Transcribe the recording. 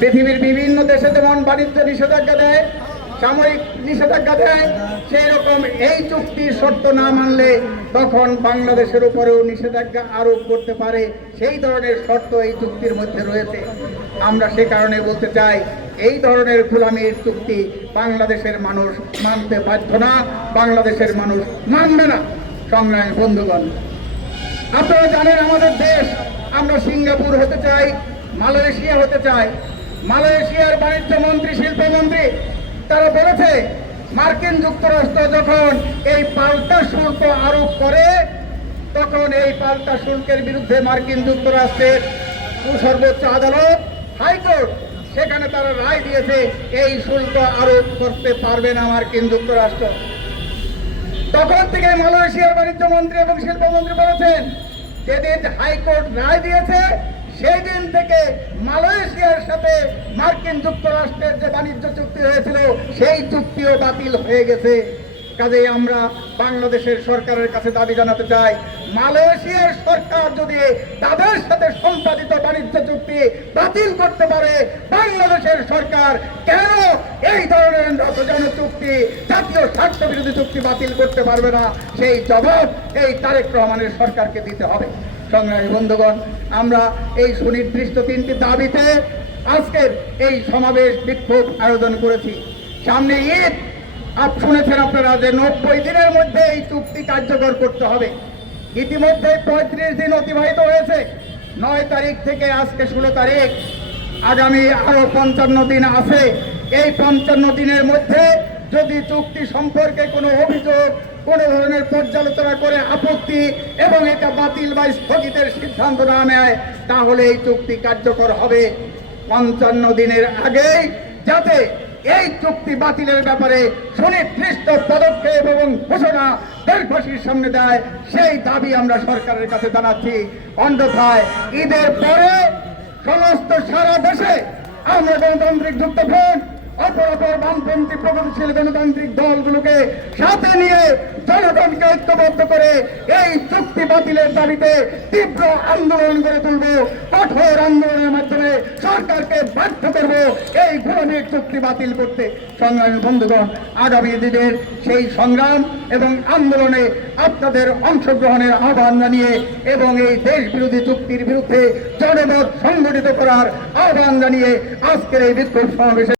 পৃথিবীর বিভিন্ন দেশে যেমন বাণিজ্য নিষেধাজ্ঞা দেয়, সামরিক নিষেধাজ্ঞা দেয়, সেই রকম এই চুক্তির শর্ত না মানলে তখন বাংলাদেশের উপরেও নিষেধাজ্ঞা আরোপ করতে পারে। সেই ধরনের শর্ত এই চুক্তির মধ্যে রয়েছে। আমরা সে কারণে বলতে চাই, এই ধরনের গোলামির চুক্তি বাংলাদেশের মানুষ মানতে বাধ্য না, বাংলাদেশের মানুষ মানবে না। সংগ্রামী বন্ধুগণ, আপনারা জানেন আমাদের দেশ, আমরা সিঙ্গাপুর হতে চাই, মালয়েশিয়া হতে চাই। মালয়েশিয়ার বাণিজ্য মন্ত্রী, শিল্পমন্ত্রী তারা বলেছে, মার্কিন যুক্তরাষ্ট্র যখন এই পাল্টা শুল্ক আরোপ করে, তখন এই পাল্টা শুল্কের বিরুদ্ধে মার্কিন যুক্তরাষ্ট্রের সর্বোচ্চ আদালত, হাইকোর্ট, সেখানে তারা রায় দিয়েছে এই শুল্ক আরোপ করতে পারবে না মার্কিন যুক্তরাষ্ট্র। তখন থেকে মালয়েশিয়ার বাণিজ্য মন্ত্রী এবং শিল্পমন্ত্রী বলেছেন, যেদিন হাইকোর্ট রায় দিয়েছে সেই দিন থেকে মালয়েশিয়ার সাথে মার্কিন যুক্তরাষ্ট্রের যে বাণিজ্য চুক্তি হয়েছিল সেই চুক্তিও বাতিল হয়ে গেছে। কাজেই আমরা বাংলাদেশের সরকারের কাছে দাবি জানাতে চাই, মালয়েশিয়ার সরকার যদি তাদের সাথে সম্পাদিত বাণিজ্য চুক্তি বাতিল করতে পারে, বাংলাদেশের সরকার কেন এই ধরনের রতজান চুক্তি, জাতীয় স্বার্থ বিরোধী চুক্তি বাতিল করতে পারবে না? সেই জবাব এই তারেক রহমানের সরকারকে দিতে হবে। সংগ্রামী বন্ধুগণ, আমরা এই সুনির্দিষ্ট 3টি দাবিতে আজকের এই সমাবেশ বিক্ষোভ আয়োজন করেছি। সামনে ঈদ, শুনেছেন আপনারা যে 90 দিনের মধ্যে এই চুক্তি কার্যকর করতে হবে। ইতিমধ্যে 35 দিন অতিবাহিত হয়েছে। 9 তারিখ থেকে আজকে 16 তারিখ, আগামী আরো 55 দিন আছে। এই 55 দিনের মধ্যে যদি চুক্তি সম্পর্কে কোনো অভিযোগ, কোন ধরনের পর্যালোচনা করে আপত্তি এবং এটা বাতিল বা স্থগিতের সিদ্ধান্ত না নেয়, তাহলে এই চুক্তি কার্যকর হবে। 55 দিনের আগেই যাতে এই চুক্তি বাতিলের ব্যাপারে সুনির্দিষ্ট পদক্ষেপ এবং ঘোষণা দেশবাসীর সামনে দেয়, সেই দাবি আমরা সরকারের কাছে জানাচ্ছি। অন্যথায় ঈদের পরে সমস্ত সারা দেশে আমরা গণতান্ত্রিক যুক্তফ্রন্ট, অপরাপর বামপন্থী প্রগতিশীল গণতান্ত্রিক দলগুলোকে সাথে নিয়ে জনগণকে ঐক্যবদ্ধ করে এই চুক্তি বাতিলের দাবিতে তীব্র আন্দোলন করে তুলব। কঠোর আন্দোলনের মাধ্যমে সরকারকে বাধ্য করব এই গোলামির চুক্তি বাতিল করতে। সংগ্রামী বন্ধুগণ, আগামী দিনের সেই সংগ্রাম এবং আন্দোলনে আপনাদের অংশগ্রহণের আহ্বান জানিয়ে এবং এই দেশ বিরোধী চুক্তির বিরুদ্ধে জনমত সংগঠিত করার আহ্বান জানিয়ে আজকের এই বিক্ষোভ সমাবেশে